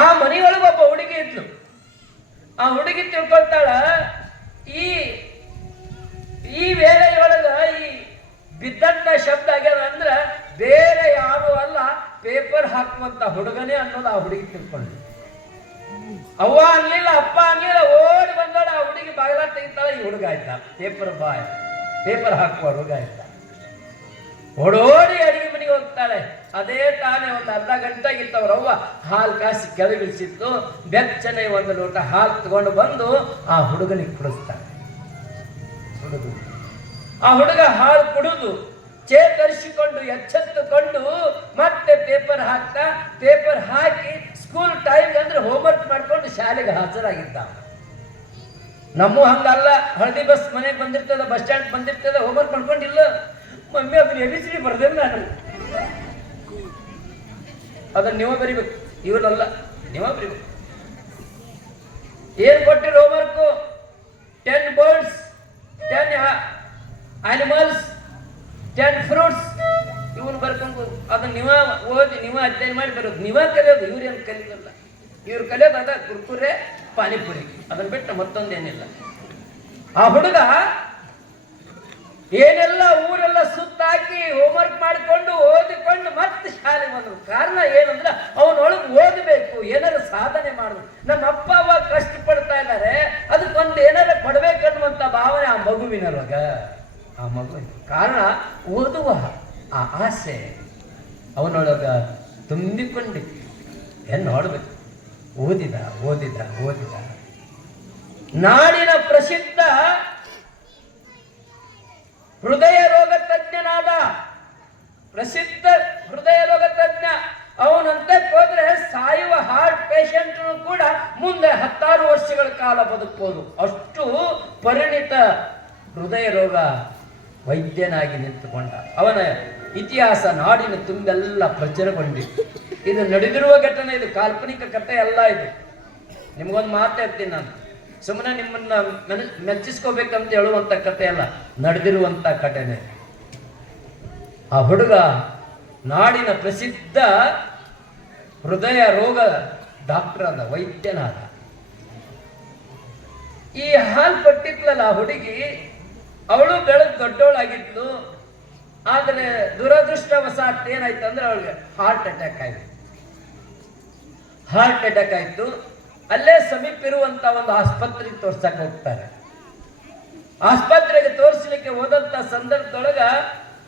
ಆ ಮನೆಯೊಳಗೆ ಒಬ್ಬ ಹುಡುಗಿ ಇದ್ಲು. ಆ ಹುಡುಗಿ ತಿಳ್ಕೊಳ್ತಾಳ, ಈ ಈ ವೇಳೆಯೊಳಗ ಈ ಬಿದ್ದಂತ ಶಬ್ದ ಆಗ್ಯದ ಅಂದ್ರ ಬೇರೆ ಯಾರು ಅಲ್ಲ, ಪೇಪರ್ ಹಾಕುವಂತ ಹುಡುಗನೇ ಅನ್ನೋದು ಆ ಹುಡುಗಿ ತಿಳ್ಕೊಂಡು ಅವ್ವ ಅನ್ಲಿಲ್ಲ, ಅಪ್ಪ ಅನ್ಲಿಲ್ಲ, ಓಡಿ ಬಂದಾಳ, ಆ ಹುಡುಗಿ ಬಾಗಿಲ ತೆಗಿತಾಳ, ಈ ಹುಡುಗ ಆಯ್ತಾ? ಪೇಪರ್ ಬಾಯ್ ಪೇಪರ್ ಹಾಕುವ ಹುಡುಗ ಆಯ್ತಾ? ಓಡೋಡಿ ಅಡಿಗೆ ಮನೆಗೆ ಹೋಗ್ತಾಳೆ. ಅದೇ ತಾನೇ ಒಂದು ಅರ್ಧ ಗಂಟೆ ಆಗಿತ್ತವ್ರ ಅವ್ವ. ಹಾಲು ಕಾಸಿ ಕೆಳಗಿಳಿಸಿತ್ತು ಬೆಚ್ಚನೆ ಒಂದು ಲೋಟ ಹಾಲು ತಗೊಂಡು ಬಂದು ಆ ಹುಡುಗನಿಗೆ ಕುಡಿಸ್ತಾನೆ ಆ ಹುಡುಗ ಹಾಲು ಕುಡಿದು ಚೇತರಿಸಿಕೊಂಡು ಎಚ್ಚೆತ್ತುಕೊಂಡು ಮತ್ತೆ ಪೇಪರ್ ಹಾಕ್ತಾ ಪೇಪರ್ ಹಾಕಿ ಸ್ಕೂಲ್ ಟೈಮ್ ಅಂದ್ರೆ ಹೋಮ್ವರ್ಕ್ ಮಾಡ್ಕೊಂಡು ಶಾಲೆಗೆ ಹಾಜರಾಗಿದ್ದ. ನಮ್ಮ ಹಂಗಲ್ಲ. ಹಳದಿ ಬಸ್ ಮನೆಗೆ ಬಂದಿರ್ತದ ಬಸ್ ಸ್ಟ್ಯಾಂಡ್ ಬಂದಿರ್ತದ ಹೋಮ್ವರ್ಕ್ ಮಾಡ್ಕೊಂಡಿಲ್ಲ. ಮಮ್ಮಿ ಅದನ್ನ ಎಬಿಸಿಡಿ ಬರ್ದೇನೆ ನಾನು. ಅದನ್ನ ನೀವು ಬರಿಬೇಕು. ಇವರಲ್ಲ ನೀವ ಬರಿಬೇಕು. ಏನ್ ಕೊಟ್ಟಿರೋ homework ten birds ten animals ten fruits ಇವನ್ ಬರ್ಕೊಂಡು ಅದನ್ನ ನೀವ ಓದಿ, ನೀವ ಅಧ್ಯಯನ ಮಾಡಿ ಬರೋದು. ನೀವ ಕಲಿಯೋದು ಇವ್ರೇನು ಕಲಿಯೋದಲ್ಲ. ಇವ್ರು ಕಲಿಯೋದು ಅದ ಕುರ್ಕುರೆ ಪಾನಿಪುರಿ. ಅದನ್ನ ಬಿಟ್ಟು ಮತ್ತೊಂದೇನಿಲ್ಲ ಆ ಹುಡುಗ ಏನೆಲ್ಲ ಊರೆಲ್ಲ ಸುತ್ತಾಕಿ ಹೋಮ್ವರ್ಕ್ ಮಾಡಿಕೊಂಡು ಓದಿಕೊಂಡು ಮತ್ತೆ ಶಾಲೆ ಬಂದ್ರು. ಕಾರಣ ಏನಂದ್ರೆ ಅವನೊಳಗೆ ಓದಬೇಕು ಏನಾರ ಸಾಧನೆ ಮಾಡಬೇಕು. ನಮ್ಮ ಅಪ್ಪ ಕಷ್ಟ ಪಡ್ತಾ ಇದ್ದಾರೆ ಅದಕ್ಕೊಂದು ಏನಾರ ಪಡ್ಬೇಕನ್ನುವಂತ ಭಾವನೆ ಆ ಮಗುವಿನೊಳಗ. ಆ ಮಗುವಿನ ಕಾರಣ ಓದುವ ಆ ಆಸೆ ಅವನೊಳಗ ತುಂಬಿಕೊಂಡು ಏನು ನೋಡ್ಬೇಕು. ಓದಿದ ಓದಿದ ಓದಿದ. ನಾಡಿನ ಪ್ರಸಿದ್ಧ ಹೃದಯ ರೋಗ ತಜ್ಞನಾದ ಪ್ರಸಿದ್ಧ ಹೃದಯ ರೋಗ ತಜ್ಞ ಅವನಂತೆ ಹೋದ್ರೆ ಸಾಯುವ ಹಾರ್ಟ್ ಪೇಷಂಟ್ ಕೂಡ ಮುಂದೆ ಹತ್ತಾರು ವರ್ಷಗಳ ಕಾಲ ಬದುಕಬಹುದು ಅಷ್ಟು ಪರಿಣಿತ ಹೃದಯ ರೋಗ ವೈದ್ಯನಾಗಿ ನಿಂತುಕೊಂಡ. ಅವನ ಇತಿಹಾಸ ನಾಡಿನ ತುಂಬೆಲ್ಲ ಪ್ರಚುರಗೊಂಡಿತ್ತು. ಇದು ನಡೆದಿರುವ ಘಟನೆ, ಇದು ಕಾಲ್ಪನಿಕ ಕಥೆ ಅಲ್ಲ ಇದು. ನಿಮ್ಗೊಂದು ಮಾತಾಡ್ತೀನಿ ನಾನು. ಸುಮ್ಮನೆ ನಿಮ್ಮನ್ನ ಮೆನ ಮೆಚ್ಚಿಸ್ಕೋಬೇಕಂತ ಹೇಳುವಂತ ಕತೆ ಅಲ್ಲ, ನಡೆದಿರುವಂತ ಘಟನೆ ಆ ಹುಡುಗ ನಾಡಿನ ಪ್ರಸಿದ್ಧ ಹೃದಯ ರೋಗ ಡಾಕ್ಟರ್ ಅದ ವೈದ್ಯನಾದ. ಈ ಹಾಲ್ ಕೊಟ್ಟಿದ್ಲಲ್ಲ ಆ ಹುಡುಗಿ ಅವಳು ಬೆಳೆದು ದೊಡ್ಡವಳಾಗಿದ್ಲು, ಆದರೆ ದುರದೃಷ್ಟವಶಾತ್ ಏನಾಯ್ತು ಅಂದ್ರೆ ಅವಳಿಗೆ ಹಾರ್ಟ್ ಅಟ್ಯಾಕ್ ಆಯ್ತು. ಹಾರ್ಟ್ ಅಟ್ಯಾಕ್ ಆಯ್ತು. ಅಲ್ಲೇ ಸಮೀಪ ಇರುವಂತ ಒಂದು ಆಸ್ಪತ್ರೆಗೆ ತೋರ್ಸಕ್ ಹೋಗ್ತಾರೆ. ಆಸ್ಪತ್ರೆಗೆ ತೋರಿಸ್ಲಿಕ್ಕೆ ಹೋದಂತ ಸಂದರ್ಭದೊಳಗ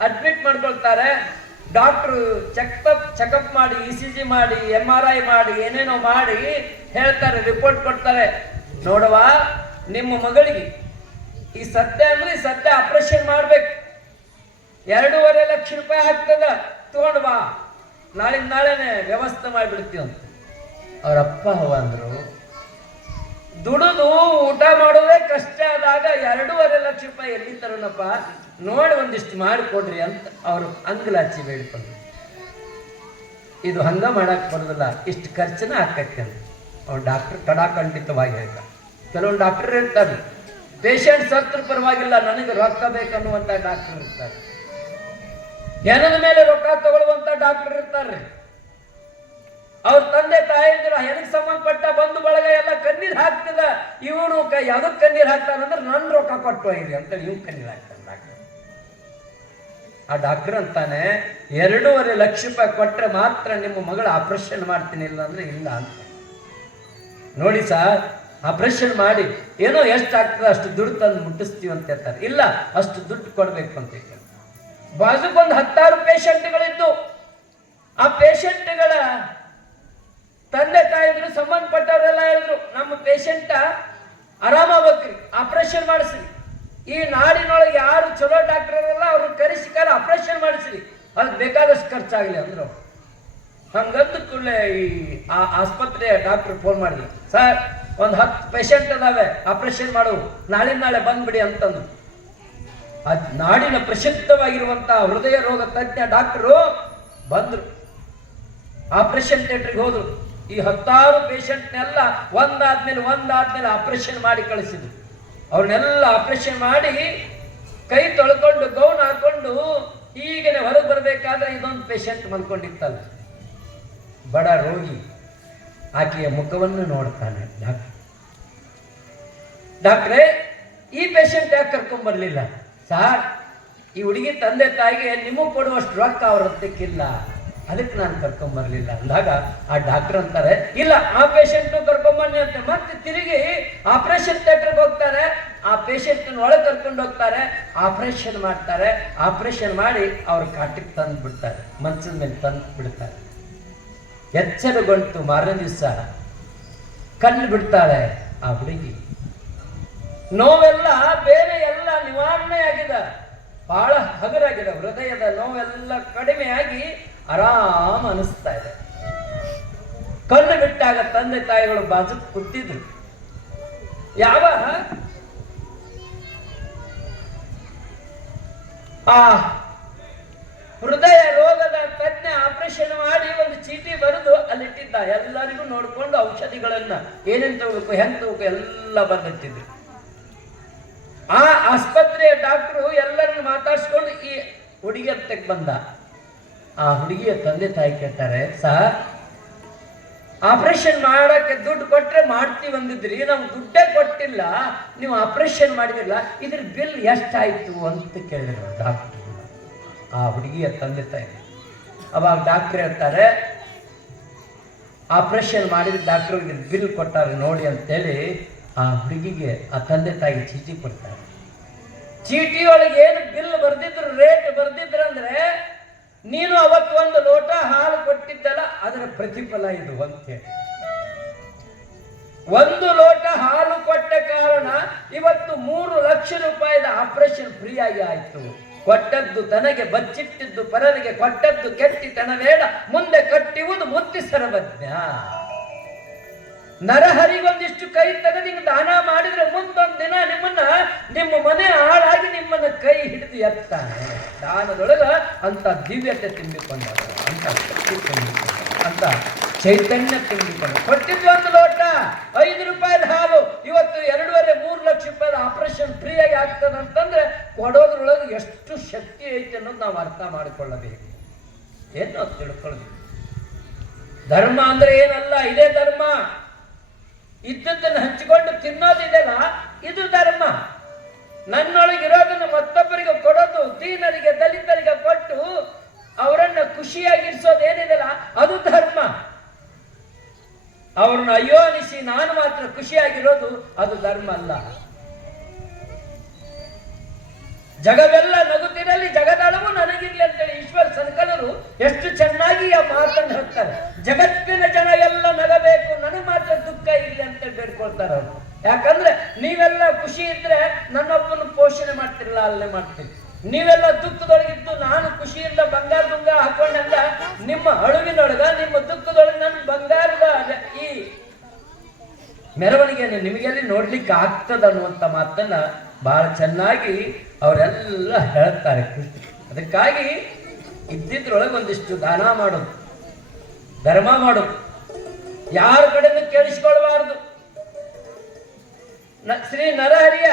ಅಡ್ಮಿಟ್ ಮಾಡ್ಕೊಳ್ತಾರೆ. ಡಾಕ್ಟ್ರು ಚೆಕ್ಅಪ್ ಚೆಕಪ್ ಮಾಡಿ ಇ ಸಿ ಜಿ ಮಾಡಿ ಎಂ ಆರ್ ಐ ಮಾಡಿ, ಏನೇನೋ ಮಾಡಿ ಹೇಳ್ತಾರೆ ರಿಪೋರ್ಟ್ ಕೊಡ್ತಾರೆ. ನೋಡುವ, ನಿಮ್ಮ ಮಗಳಿಗೆ ಈ ಸತ್ಯ ಅಂದ್ರೆ ಈ ಸದ್ಯ ಆಪರೇಷನ್ ಮಾಡ್ಬೇಕು. ಎರಡೂವರೆ ಲಕ್ಷ ರೂಪಾಯಿ ಆಗ್ತದ, ತಗೊಂಡ್ ಬಾ. ನಾಳಿಂದ ನಾಳೆನೆ ವ್ಯವಸ್ಥೆ ಮಾಡಿಬಿಡ್ತೀವಂತ. ಅಂತ ಅವ್ರ ಅಪ್ಪ ಅವ್ವ ಅಂದ್ರು. ದುಡಿದು ಊಟ ಮಾಡೋದೇ ಕಷ್ಟ ಆದಾಗ ಎರಡೂವರೆ ಲಕ್ಷ ರೂಪಾಯಿ ಎಲ್ಲಿ ತರೋಣಪ್ಪ? ನೋಡಿ ಒಂದಿಷ್ಟು ಮಾಡಿಕೊಡ್ರಿ ಅಂತ ಅವರು ಅಂಗ್ಲಾಚಿ ಬೇಡಿಕೊಂಡು ಇದು ಹಂಗ ಮಾಡಕ್ ಬರೋದಿಲ್ಲ. ಇಷ್ಟು ಖರ್ಚನ ಆಕೈತೆ ಅಂತ. ಅವ್ರು ಡಾಕ್ಟರ್ ತಡಾಖಂಡಿತವಾಗಿ ಹೇಳ್ದ ಕೆಲವೊಂದು ಡಾಕ್ಟರ್ ಇರ್ತಾರೆ. ಪೇಷಂಟ್ ಸತ್ರ ಪರವಾಗಿಲ್ಲ, ನನಗೆ ರೊಕ್ಕ ಬೇಕನ್ನುವಂತ ಡಾಕ್ಟರ್ ಇರ್ತಾರೆ. ಜನದ ಮೇಲೆ ರೊಕ್ಕ ತಗೊಳ್ಳುವಂತ ಡಾಕ್ಟರ್ ಇರ್ತಾರೆ. ಅವ್ರ ತಂದೆ ತಾಯಿದ್ರು ಹೆಣಕ್ ಸಂಬಂಧಪಟ್ಟ ಬಂಧು ಬಳಗ ಎಲ್ಲ ಕಣ್ಣೀರ್ ಹಾಕ್ತದ. ಇವನು ಯಾವ್ದಕ್ ಕಣ್ಣೀರ್ ಹಾಕ್ತಾನಂದ್ರೆ ನನ್ ರೊಕ್ಕ ಕೊಟ್ಟು ಹೋಗಿರಿ ಅಂತ ಇವ್ ಕಣ್ಣೀರ್ ಹಾಕ್ತಾನೆ ಡಾಕ್ಟರ್. ಆ ಡಾಕ್ಟರ್ ಅಂತಾನೆ, ಎರಡೂವರೆ ಲಕ್ಷ ರೂಪಾಯಿ ಕೊಟ್ಟರೆ ಮಾತ್ರ ನಿಮ್ಮ ಮಗಳ ಆಪರೇಷನ್ ಮಾಡ್ತೀನಿ ಇಲ್ಲ ಅಂದ್ರೆ ಇಲ್ಲ ಅಂತ. ನೋಡಿ ಸರ್, ಆಪರೇಷನ್ ಮಾಡಿ ಏನೋ ಎಷ್ಟು ಆಗ್ತದೆ ಅಷ್ಟು ದುಡ್ಡು ತಂದು ಮುಟ್ಟಿಸ್ತೀವಿ ಅಂತ ಹೇಳ್ತಾರೆ. ಇಲ್ಲ, ಅಷ್ಟು ದುಡ್ಡು ಕೊಡ್ಬೇಕು ಅಂತ ಹೇಳ್ತಾರೆ. ಬಾಜುಕೊಂದು ಹತ್ತಾರು ಪೇಷಂಟ್ಗಳಿದ್ದು ಆ ಪೇಷಂಟ್ಗಳ ತಂದೆ ತಾಯಿದ್ರು ಸಂಬಂಧಪಟ್ಟವರೆಲ್ಲ ಹೇಳಿದ್ರು, ನಮ್ಮ ಪೇಷಂಟ ಆರಾಮಾಗ್ಬೇಕ್ರಿ ಆಪರೇಷನ್ ಮಾಡಿಸ್ರಿ. ಈ ನಾಡಿನೊಳಗೆ ಯಾರು ಚಲೋ ಡಾಕ್ಟರ್ ಇರಲ್ಲ ಅವ್ರನ್ನ ಕರೆಸಿಕಾರ ಆಪರೇಷನ್ ಮಾಡಿಸ್ರಿ. ಅದಕ್ಕೆ ಬೇಕಾದಷ್ಟು ಖರ್ಚಾಗಲಿ ಅಂದ್ರು. ಹಂಗಂದ ಕೂಡಲೇ ಈ ಆ ಆಸ್ಪತ್ರೆಯ ಡಾಕ್ಟರ್ ಫೋನ್ ಮಾಡಿದ್ರು ಸರ್, ಒಂದು ಹತ್ತು ಪೇಷಂಟ್ ಅದಾವೆ ಆಪರೇಷನ್ ಮಾಡು ನಾಳೆ ನಾಳೆ ಬಂದ್ಬಿಡಿ ಅಂತಂದ್ರು. ಅದ್ ನಾಡಿನ ಪ್ರಸಿದ್ಧವಾಗಿರುವಂತಹ ಹೃದಯ ರೋಗ ತಜ್ಞ ಡಾಕ್ಟರು ಬಂದರು. ಆಪರೇಷನ್ ಥಿಯೇಟ್ರಿಗೆ ಹೋದ್ರು. ಈ ಹತ್ತಾರು ಪೇಷಂಟ್ನೆಲ್ಲ ಒಂದಾದ್ಮೇಲೆ ಒಂದಾದ್ಮೇಲೆ ಆಪರೇಷನ್ ಮಾಡಿ ಕಳಿಸಿದ್ರು. ಅವ್ರನ್ನೆಲ್ಲ ಆಪರೇಷನ್ ಮಾಡಿ ಕೈ ತೊಳ್ಕೊಂಡು ಗೌನ್ ಹಾಕೊಂಡು ಈಗನೆ ಹೊರಗೆ ಬರಬೇಕಾದ್ರೆ ಇದೊಂದು ಪೇಷಂಟ್ ಮಲ್ಕೊಂಡಿತ್ತಲ್ಲ. ಬಡ ರೋಗಿ ಆಕೆಯ ಮುಖವನ್ನು ನೋಡ್ತಾನೆ ಡಾಕ್ಟರ್. ಡಾಕ್ಟ್ರೇ, ಈ ಪೇಷಂಟ್ ಯಾಕೆ ಕರ್ಕೊಂಡ್ ಬರ್ಲಿಲ್ಲ? ಸಾರ್, ಈ ಹುಡುಗಿ ತಂದೆ ತಾಯಿಗೆ ನಿಮಗೆ ಕೊಡುವಷ್ಟು ರೊಕ್ಕ ಅವ್ರ ಹತ್ತಕ್ಕಿಲ್ಲ ಅದಕ್ಕೆ ನಾನು ಕರ್ಕೊಂಡ್ ಬರ್ಲಿಲ್ಲ ಅಂದಾಗ ಆ ಡಾಕ್ಟರ್ ಅಂತಾರೆ, ಇಲ್ಲ, ಆ ಪೇಷಂಟ್ ಕರ್ಕೊಂಬನ್ನಿ ಅಂತ. ಮತ್ತೆ ತಿರುಗಿ ಆಪರೇಷನ್ ಥಿಯೇಟರ್ಗೆ ಹೋಗ್ತಾರೆ. ಆ ಪೇಷಂಟ್ ಒಳಗೆ ಕರ್ಕೊಂಡು ಹೋಗ್ತಾರೆ. ಆಪರೇಷನ್ ಮಾಡ್ತಾರೆ. ಆಪರೇಷನ್ ಮಾಡಿ ಅವ್ರ ಕಾಟಿಗೆ ತಂದು ಬಿಡ್ತಾರೆ. ಮನ್ಸಿನ ಮೇಲೆ ತಂದು ಬಿಡ್ತಾರೆ. ಎಚ್ಚರಗೊಂಡು ಮಾರನೇ ದಿವಸ ಕಣ್ಣು ಬಿಡ್ತಾಳೆ ಆ ಹುಡುಗಿ. ನೋವೆಲ್ಲ ಬೇರೆ ಎಲ್ಲ ನಿವಾರಣೆ ಆಗಿದೆ ಬಹಳ ಹಗರಾಗಿದೆ. ಹೃದಯದ ನೋವೆಲ್ಲ ಕಡಿಮೆಯಾಗಿ ಆರಾಮ ಅನಿಸ್ತಾ ಇದೆ. ಕಣ್ಣು ಬಿಟ್ಟಾಗ ತಂದೆ ತಾಯಿಗಳು ಬಾಜು ಕೂತಿದ್ರು. ಯಾವ ಆ, ಹೃದಯ ರೋಗದ ತಜ್ಞ ಆಪರೇಷನ್ ಮಾಡಿ ಒಂದು ಚೀಟಿ ಬರೆದು ಅಲ್ಲಿಟ್ಟಿದ್ದ. ಎಲ್ಲರಿಗೂ ನೋಡ್ಕೊಂಡು ಔಷಧಿಗಳನ್ನ ಏನೇನ್ ತಗೋಬೇಕು, ಹೆಂಗ್ ತಗೋಬೇಕು ಎಲ್ಲ ಬಂದಿಟ್ಟಿದ್ರು ಆ ಆಸ್ಪತ್ರೆಯ ಡಾಕ್ಟರು ಎಲ್ಲರನ್ನು ಮಾತಾಡಿಸ್ಕೊಂಡು ಈ ಹುಡುಗಿಯ ತೆಗ್ ಬಂದ. ಆ ಹುಡುಗಿಯ ತಂದೆ ತಾಯಿ ಕೇಳ್ತಾರೆ ಸರ್ ಆಪರೇಷನ್ ಮಾಡಕ್ಕೆ ದುಡ್ಡು ಕೊಟ್ಟರೆ ಮಾಡ್ತೀವಿ ಅಂದಿದ್ರಿ ನಾವು ದುಡ್ಡೇ ಕೊಟ್ಟಿಲ್ಲ, ನೀವು ಆಪರೇಷನ್ ಮಾಡಿದಿಲ್ಲ ಇದ್ರ ಬಿಲ್ ಎಷ್ಟಾಯಿತು? ಅಂತ ಕೇಳಿದ್ರು ಡಾಕ್ಟರ್ ಆ ಹುಡುಗಿಯ ತಂದೆ ತಾಯಿ. ಅವಾಗ ಡಾಕ್ಟರ್ ಹೇಳ್ತಾರೆ ಆಪರೇಷನ್ ಮಾಡಿದ ಡಾಕ್ಟರ್ ಬಿಲ್ ಕೊಟ್ಟಾರೆ ನೋಡಿ ಅಂತೇಳಿ ಆ ಹುಡುಗಿಗೆ, ಆ ತಂದೆ ತಾಯಿ ಚೀಟಿ ಕೊಡ್ತಾರೆ. ಚೀಟಿಯೊಳಗೆ ಏನು ಬಿಲ್ ಬರ್ದಿದ್ರು ರೇಟ್ ಬರ್ದಿದ್ರಂದ್ರೆ ನೀನು ಅವತ್ತು ಒಂದು ಲೋಟ ಹಾಲು ಕೊಟ್ಟಿದ್ದಲ್ಲ, ಅದರ ಪ್ರತಿಫಲ ಇದು ಅಂತೇಳಿ ಒಂದು ಲೋಟ ಹಾಲು ಕೊಟ್ಟ ಕಾರಣ ಇವತ್ತು ಮೂರು ಲಕ್ಷ ರೂಪಾಯಿದ ಆಪರೇಷನ್ ಫ್ರೀ ಆಗಿ ಆಯ್ತು. ಕೊಟ್ಟದ್ದು ತನಗೆ ಬಚ್ಚಿಟ್ಟಿದ್ದು ಪರರಿಗೆ ಕೊಟ್ಟದ್ದು ಕೆಟ್ಟಿತನವೇಡ ಮುಂದೆ ಕಟ್ಟಿವುದು ಮುತ್ತಿ ಸರ್ವಜ್ಞ ನರಹರಿಗೊಂದಿಷ್ಟು ಕೈ ತೆಗೆದು ನಿಮ್ಗೆ ದಾನ ಮಾಡಿದ್ರೆ ಮುಂದೊಂದು ದಿನ ನಿಮ್ಮನ್ನ ನಿಮ್ಮ ಮನೆ ಹಾಳಾಗಿ ನಿಮ್ಮನ್ನ ಕೈ ಹಿಡಿದು ಎತ್ತಾನೆ. ದಾನದೊಳಗ ಅಂತ ದಿವ್ಯತೆ ತುಂಬಿಕೊಂಡ ಅಂತ ಅಂತ ಚೈತನ್ಯ ತುಂಬಿಕೊಂಡು ಕೊಟ್ಟಿದ್ದು ಒಂದು ಲೋಟ, ಐದು ರೂಪಾಯಿ ಹಾಲು. ಇವತ್ತು ಎರಡೂವರೆ, ಮೂರು ಲಕ್ಷ ರೂಪಾಯಿ ಆಪರೇಷನ್ ಫ್ರೀ ಆಗಿ ಆಗ್ತದೆ ಅಂತಂದ್ರೆ ಕೊಡೋದ್ರೊಳಗೆ ಎಷ್ಟು ಶಕ್ತಿ ಐತೆ ಅನ್ನೋದು ನಾವು ಅರ್ಥ ಮಾಡಿಕೊಳ್ಳಬೇಕು. ಏನು ತಿಳ್ಕೊಳ್ಬೇಕು. ಧರ್ಮ ಅಂದ್ರೆ ಏನಲ್ಲ, ಇದೇ ಧರ್ಮ. ಇದ್ದದ್ದನ್ನು ಹಂಚಿಕೊಂಡು ತಿನ್ನೋದಿದೆಯಲ್ಲ ಇದು ಧರ್ಮ. ನನ್ನೊಳಗಿರೋದನ್ನು ಮತ್ತೊಬ್ಬರಿಗೆ ಕೊಡೋದು ದೀನರಿಗೆ, ದಲಿತರಿಗೆ ಕೊಟ್ಟು ಅವರನ್ನ ಖುಷಿಯಾಗಿರಿಸೋದು ಏನಿದೆಯಲ್ಲ ಅದು ಧರ್ಮ. ಅವ್ರನ್ನ ಅಯ್ಯೋ ಅನಿಸಿ ನಾನು ಮಾತ್ರ ಖುಷಿಯಾಗಿರೋದು ಅದು ಧರ್ಮ ಅಲ್ಲ. ಜಗವೆಲ್ಲ ನಗುತ್ತಿರಲಿ ಜಗದಳವು ನನಗಿರ್ಲಿ ಅಂತೇಳಿ ಈಶ್ವರ ಸಂಕಲರು ಎಷ್ಟು ಚೆನ್ನಾಗಿ ಆ ಮಾತನ್ನು ಹೇಳ್ತಾರೆ. ಜಗತ್ತಿನ ಜನ ಎಲ್ಲ ಬೇಡ್ಕೊಳ್ತಾರೆ. ಅವ್ರು ಯಾಕಂದ್ರೆ ನೀವೆಲ್ಲ ಖುಷಿ ಇದ್ರೆ ನನ್ನೊಬ್ಬನ ಪೋಷಣೆ ಮಾಡ್ತಿರಲ್ಲ, ಅಲ್ಲೇ ಮಾಡ್ತೀನಿ. ನೀವೆಲ್ಲ ದುಃಖದೊಳಗಿದ್ದು ನಾನು ಖುಷಿಯಿಂದ ಬಂಗಾರ ದುಂಗ ಹಾಕೊಂಡಂತ ನಿಮ್ಮ ಅಳುವಿನೊಳಗ, ನಿಮ್ಮ ದುಃಖದೊಳಗೆ ನನ್ನ ಬಂಗಾರದ ಈ ಮೆರವಣಿಗೆಯನ್ನು ನಿಮಗೆಲ್ಲಿ ನೋಡ್ಲಿಕ್ಕೆ ಆಗ್ತದ ಅನ್ನುವಂತ ಮಾತನ್ನ ಬಹಳ ಚೆನ್ನಾಗಿ ಅವರೆಲ್ಲ ಹೇಳ್ತಾರೆ. ಅದಕ್ಕಾಗಿ ಇದ್ದಿದ್ರೊಳಗೆ ಒಂದಿಷ್ಟು ದಾನ ಮಾಡೋದು, ಧರ್ಮ ಮಾಡೋದು, ಯಾರ ಕಡೆನೂ ಕೇಳಿಸ್ಕೊಳ್ಬಾರ್ದು. ಶ್ರೀ ನರಹರಿಯ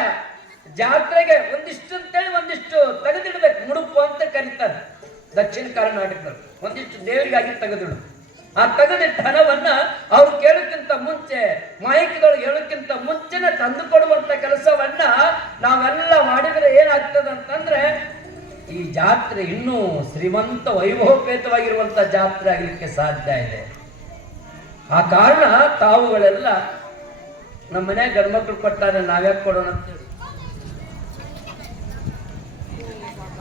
ಜಾತ್ರೆಗೆ ಒಂದಿಷ್ಟು ಅಂತೇಳಿ ಒಂದಿಷ್ಟು ತೆಗೆದಿಡ್ಬೇಕು, ಮುಡುಪು ಅಂತ ಕರೀತಾರೆ. ದಕ್ಷಿಣ ಕರ್ನಾಟಕದಲ್ಲಿ ಒಂದಿಷ್ಟು ದೇವರಿಗಾಗಿ ತೆಗೆದಿಡು. ಆ ತೆಗೆದಿಟ್ಟ ಹಣವನ್ನ ಅವ್ರು ಕೇಳೋಕ್ಕಿಂತ ಮುಂಚೆ, ಮಾಹಿತಿಗಳು ಹೇಳೋಕ್ಕಿಂತ ಮುಂಚೆನೆ ತಂದು ಕೊಡುವಂತ ಕೆಲಸವನ್ನ ನಾವೆಲ್ಲ ಮಾಡಿದ್ರೆ ಏನಾಗ್ತದೆ ಅಂತಂದ್ರೆ, ಈ ಜಾತ್ರೆ ಇನ್ನೂ ಶ್ರೀಮಂತ ವೈಭವಪೇತವಾಗಿರುವಂತ ಜಾತ್ರೆ ಆಗಲಿಕ್ಕೆ ಸಾಧ್ಯ ಇದೆ. ಆ ಕಾರಣ ತಾವುಗಳೆಲ್ಲ ನಮ್ಮ ಮನೆ ಗಂಡ್ಮಕ್ಳು ಕೊಟ್ಟಾರೆ ನಾವ್ಯಾಕೆ ಕೊಡೋಣ ಅಂತೇಳಿ